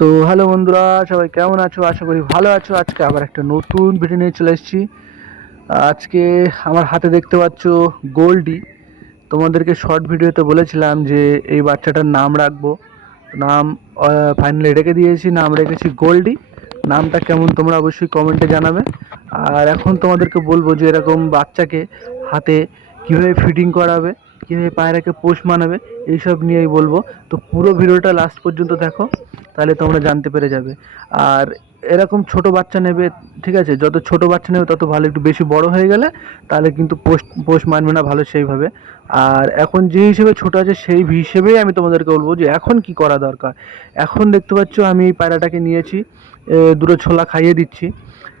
তো হ্যালো বন্ধুরা, সবাই কেমন আছো? আশা করি ভালো আছো। আজকে আবার একটা নতুন ভিডিও নিয়ে চলে এসেছি। আজকে আমার হাতে দেখতে পাচ্ছ গোল্ডি। তোমাদেরকে শর্ট ভিডিওতে বলেছিলাম যে এই বাচ্চাটার নাম রাখবো। নাম ফাইনালি রেখে দিয়েছি, নাম রেখেছি গোল্ডি। নামটা কেমন তোমরা অবশ্যই কমেন্টে জানাবে। আর এখন তোমাদেরকে বলবো যে এরকম বাচ্চাকে হাতে কীভাবে ফিটিং করাবে, কীভাবে পায়রাকে পোষ মানাবে, এইসব নিয়েই বলবো। তো পুরো ভিডিওটা লাস্ট পর্যন্ত দেখো, তাহলে তোমরা জানতে পেরে যাবে। আর এরকম ছোট বাচ্চা নেবে, ঠিক আছে? যত ছোট বাচ্চা নেবে তত ভালো। একটু বেশি বড় হয়ে গেলে তাহলে কিন্তু পোষ পোষ মানবে না ভালো সেইভাবে। আর এখন যে হিসেবে ছোট আছে সেই হিসেবেই আমি তোমাদেরকে বলবো যে এখন কি করা দরকার। এখন দেখতে পাচ্ছ আমি পায়রাটাকে নিয়েছি, দুটো ছোলা খাইয়ে দিচ্ছি।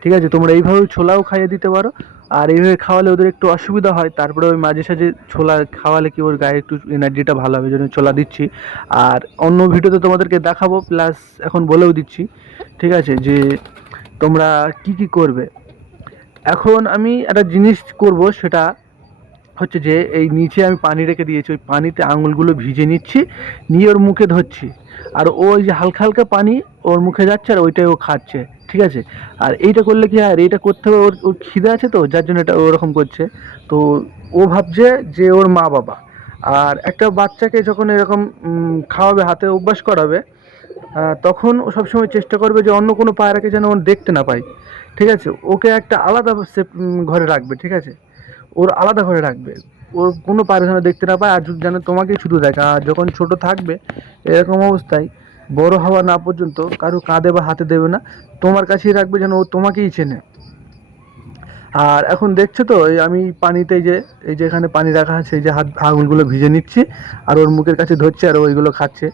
ঠিক আছে, তোমরা এইভাবেও ছোলাও খাইয়ে দিতে পারো। আর এইভাবে খাওয়ালে ওদের একটু অসুবিধা হয়, তারপরে ওই মাঝে সাঝে ছোলা খাওয়ালে কি ওর গায়ে একটু এনার্জিটা ভালো হবে, জন্য ছোলা দিচ্ছি। আর অন্য ভিডিওতে তোমাদেরকে দেখাবো, প্লাস এখন বলেও দিচ্ছি, ঠিক আছে, যে তোমরা কি কি করবে। এখন আমি একটা জিনিস করব, সেটা হচ্ছে যে এই নিচে আমি পানি রেখে দিয়েছি, ওই পানিতে আঙুলগুলো ভিজে নিচ্ছি, নিয়ে ওর মুখে ধরছি। আর ওই যে হালকা হালকা পানি ওর মুখে যাচ্ছে আর ওইটাই ও খাচ্ছে, ঠিক আছে? আর এইটা করলে কি হয়, এইটা করতে হবে, ওর ওর খিদে আছে তো, যার জন্য এটা ওরকম করছে। তো ও ভাবছে যে ওর মা বাবা। আর একটা বাচ্চাকে যখন এরকম খাওয়াবে, হাতে অভ্যাস করাবে, তখন ও সবসময় চেষ্টা করবে যে অন্য কোনো পায়রাকে যেন ও দেখতে না পায়, ঠিক আছে? ওকে একটা আলাদা ঘরে রাখবে, ঠিক আছে? ওর আলাদা ঘরে রাখবে, ওর কোনো পায়রা যেন দেখতে না পায়, আর যেন তোমাকেই শুধু দেখে। আর যখন ছোট থাকবে এরকম অবস্থায়, বড় হওয়া না পর্যন্ত কারো কাঁধে বা হাতে দেবে না, তোমার কাছেই রাখবে যেন ও তোমাকেই চেনে। আর এখন দেখছো তো এই আমি পানিতে এই যে এখানে পানি রাখা আছে, এই যে হাত আঙুলগুলো ভিজে নিচ্ছি আর ওর মুখের কাছে ধরছে আর ওইগুলো খাচ্ছে।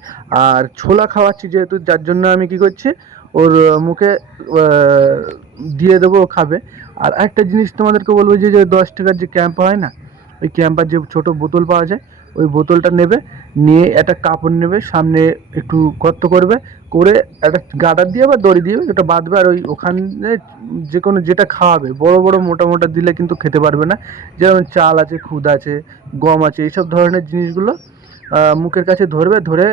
আর ছোলা খাওয়াচ্ছি যেহেতু, যার জন্য আমি কি করছি, ওর মুখে দিয়ে দেবো, ও খাবে। আর একটা জিনিস তোমাদেরকে বলবো, যে যে 10 টাকার যে ক্যাম্প হয় না, ওই ক্যাম্পার যে ছোট বোতল পাওয়া যায়, ওই বোতলটা নেবে, নিয়ে একটা কাপড় নেবে, সামনে একটু গর্ত করবে, করে একটা গাডার দিয়ে বা দড়ি দিয়ে ওটা বাঁধবে। আর ওখানে যে কোনো যেটা খাওয়াবে, বড় বড় মোটা মোটা দিলে কিন্তু খেতে পারবে না। যেমন চাল আছে, খুদ আছে, গম আছে, এইসব ধরনের জিনিসগুলো মুখের কাছে ধরবে, ধরে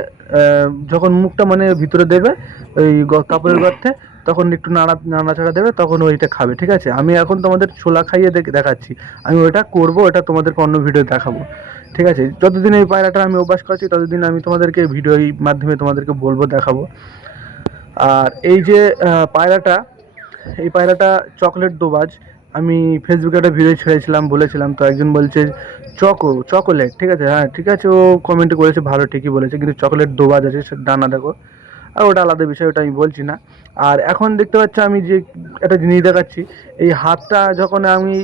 যখন মুখটা মানে ভিতরে দেবে ওই কাপড়ের গর্তে, তখন একটু নাড়াচাড়া দেবে, তখন ওইটা খাবে, ঠিক আছে? আমি এখন তোমাদের ছোলা খাইয়ে দেখাচ্ছি। আমি ওটা করব, ওটা তোমাদেরকে অন্য ভিডিও দেখাবো, ঠিক আছে? যতদিন এই পায়রাটা আমি অভ্যাস করছি ততদিন আমি তোমাদেরকে ভিডিও মাধ্যমে তোমাদেরকে বলবো, দেখাবো। আর এই যে পায়রাটা, এই পায়রাটা চকলেট দোবাজ। আমি ফেসবুকে একটা ভিডিও ছেড়েছিলাম, বলেছিলাম, তো একজন বলছে চকোলেট, ঠিক আছে? হ্যাঁ ঠিক আছে, ও কমেন্টে করেছে, ভালো ঠিকই বলেছে, কিন্তু চকলেট দোবাজ আছে, ডানা দেখো। আর ওটা আলাদা বিষয়, ওটা আমি বলছি না। আর এখন দেখতে পাচ্ছ আমি যে একটা জিনিস দেখাচ্ছি, এই হাতটা যখন আমি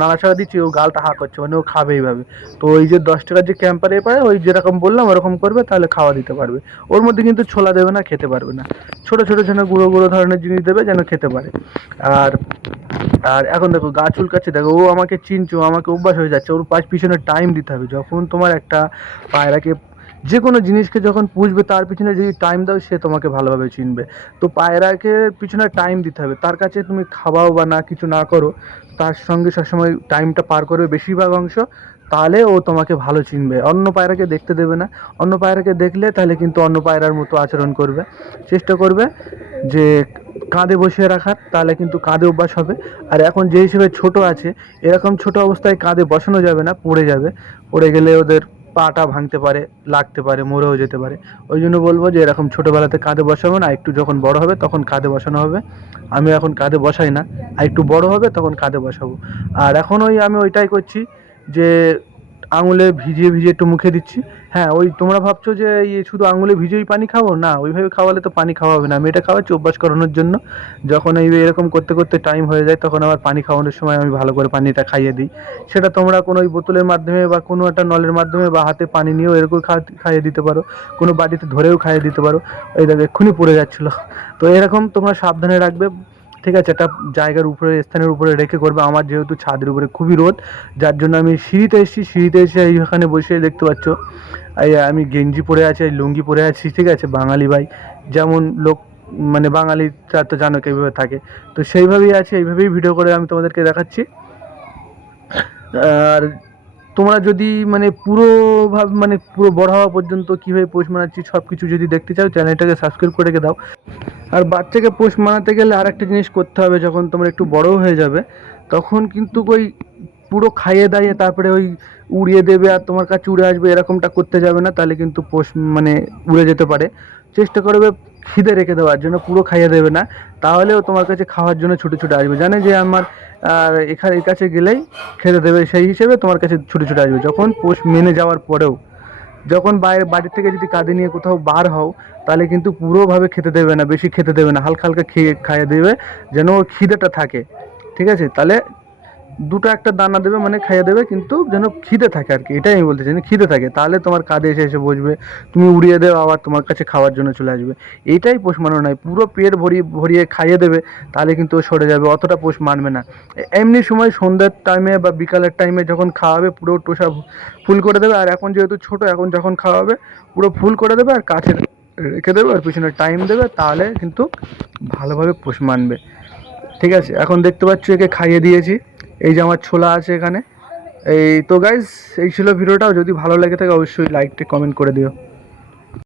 নাড়াচাড়া দিচ্ছি, ও গালটা হাঁ করছে, মানে ও খাবে এইভাবে। তো ওই যে 10 টাকার যে ক্যাম্পারে পারে, ওই যেরকম বললাম ওরকম করবে, তাহলে খাওয়া দিতে পারবে। ওর মধ্যে কিন্তু ছোলা দেবে না, খেতে পারবে না। ছোট ছোট যেন গুঁড়ো গুঁড়ো ধরনের জিনিস দেবে, যেন খেতে পারে। আর আর এখন দেখো গা চুলকাচ্ছে, দেখো ও আমাকে চিনছে, ও আমাকে অভ্যাস হয়ে যাচ্ছে। ওর পিছনে টাইম দিতে হবে। যখন তোমার একটা পায়রাকে, যে কোনো জিনিসকে যখন পুষবে, তার পিছনে যদি টাইম দাও, সে তোমাকে ভালোভাবে চিনবে। তো পায়রাকে পিছনে টাইম দিতে হবে। তার কাছে তুমি খাওয়াও বা না কিছু না করো, তার সঙ্গে সবসময় টাইমটা পার করবে বেশিরভাগ অংশ, তাহলে ও তোমাকে ভালো চিনবে। অন্য পায়রাকে দেখতে দেবে না। অন্য পায়রাকে দেখলে তাহলে কিন্তু অন্য পায়রার মতো আচরণ করবে, চেষ্টা করবে যে কাঁধে বসিয়ে রাখার, তাহলে কিন্তু কাঁধে অভ্যাস হবে। আর এখন যে হিসেবে ছোট আছে, এরকম ছোট অবস্থায় কাঁধে বসানো যাবে না, পড়ে যাবে। পড়ে গেলে ওদের পাটা ভাঙতে পারে, লাগতে পারে, মরেও যেতে পারে। ওই জন্য বলবো যে এরকম ছোটোবেলাতে কাঁধে বসাবো না, একটু যখন বড় হবে তখন কাঁধে বসানো হবে। আমি এখন কাঁধে বসাই না, আর একটু বড় হবে তখন কাঁধে বসাবো। আর এখন আমি ওইটাই করছি, যে আঙুলে ভিজিয়ে ভিজিয়ে একটু মুখে দিচ্ছি। হ্যাঁ, ওই তোমরা ভাবছো যে শুধু আঙুলে ভিজেই পানি খাবো, না, ওইভাবে খাওয়ালে তো পানি খাওয়া হবে না। আমি এটা খাওয়াচ্ছি অভ্যাস করানোর জন্য। যখন এরকম করতে করতে টাইম হয়ে যায়, তখন আবার পানি খাওয়ানোর সময় আমি ভালো করে পানিটা খাইয়ে দিই। সেটা তোমরা কোনো ওই বোতলের মাধ্যমে বা কোনো একটা নলের মাধ্যমে বা হাতে পানি নিয়েও এরকম খাইয়ে দিতে পারো, কোনো বাটিতে ধরেও খাইয়ে দিতে পারো। এই দেখো এক্ষুনি পড়ে যাচ্ছিলো। তো এরকম তোমরা সাবধানে রাখবে, ঠিক আছে? একটা জায়গার উপরে, স্থানের উপরে রেখে করবে। আমার যেহেতু ছাদের উপরে খুবই রোদ, যার জন্য আমি সিঁড়িতে এসেছি। সিঁড়িতে এসে এইখানে বসে দেখতে পাচ্ছ এই আমি গেঞ্জি পরে আছি, এই লুঙ্গি পরে আছি, ঠিক আছে? বাঙালি ভাই যেমন লোক, মানে বাঙালি তো জানো কীভাবে থাকে, তো সেইভাবেই আছে, এইভাবেই ভিডিও করে আমি তোমাদেরকে দেখাচ্ছি। আর তোমরা যদি মানে পুরোভাবে মানে পুরো বড় হওয়া পর্যন্ত কীভাবে পোষ মানাচ্ছি সব কিছু যদি দেখতে চাও, চ্যানেলটাকে সাবস্ক্রাইব করে রেখে দাও। আর বাচ্চাকে পোষ মানাতে গেলে আর একটা জিনিস করতে হবে, যখন তোমরা একটু বড়ও হয়ে যাবে তখন কিন্তু ওই পুরো খাইয়ে দাইয়ে তারপরে ওই উড়িয়ে দেবে আর তোমার কাছে উড়ে আসবে এরকমটা করতে যাবে না, তাহলে কিন্তু পোষ মানে উড়ে যেতে পারে। চেষ্টা করবে খিদে রেখে দেওয়ার জন্য, পুরো খাইয়ে দেবে না, তাহলেও তোমার কাছে খাওয়ার জন্য ছুটে ছুটে আসবে, জানে যে আমার এখানে এর কাছে গেলেই খেতে দেবে, সেই হিসেবে তোমার কাছে ছুটে ছুটে আসবে। যখন পোষ মেনে যাওয়ার পরেও যখন বাইরে বাড়ির থেকে যদি কাঁধে নিয়ে কোথাও বার হও, তাহলে কিন্তু পুরোভাবে খেতে দেবে না, বেশি খেতে দেবে না, হালকা হালকা খাইয়ে দেবে যেন ওর খিদেটা থাকে। ঠিক আছে, তাহলে দুটো একটা দানা দেবে মানে খাইয়ে দেবে, কিন্তু যেন খিদে থাকে আর কি, এটাই আমি বলতে চাই, খিদে থাকে, তাহলে তোমার কাঁধে এসে এসে বসবে, তুমি উড়িয়ে দেবে আবার তোমার কাছে খাওয়ার জন্য চলে আসবে। এইটাই পোষ মানানো নয়। পুরো পেট ভরিয়ে খাইয়ে দেবে তাহলে কিন্তু ও সরে যাবে, অতটা পোষ মানবে না। এমনি সময় সন্ধ্যার টাইমে বা বিকালের টাইমে যখন খাওয়াবে পুরো টোসা ফুল করে দেবে, আর এখন যেহেতু ছোট, এখন যখন খাওয়াবে পুরো ফুল করে দেবে আর কাছে রেখে দেবে আর পিছনে টাইম দেবে, তাহলে কিন্তু ভালোভাবে পোষ মানবে। ঠিক আছে, এখন দেখতে পাচ্ছ একে খাইয়ে দিয়েছি, এই যে আমার ছোলা আছে এখানে। এই তো গাইস, এই ছিল ভিডিওটাও। যদি ভালো লেগে থাকে অবশ্যই লাইকটা কমেন্ট করে দিও।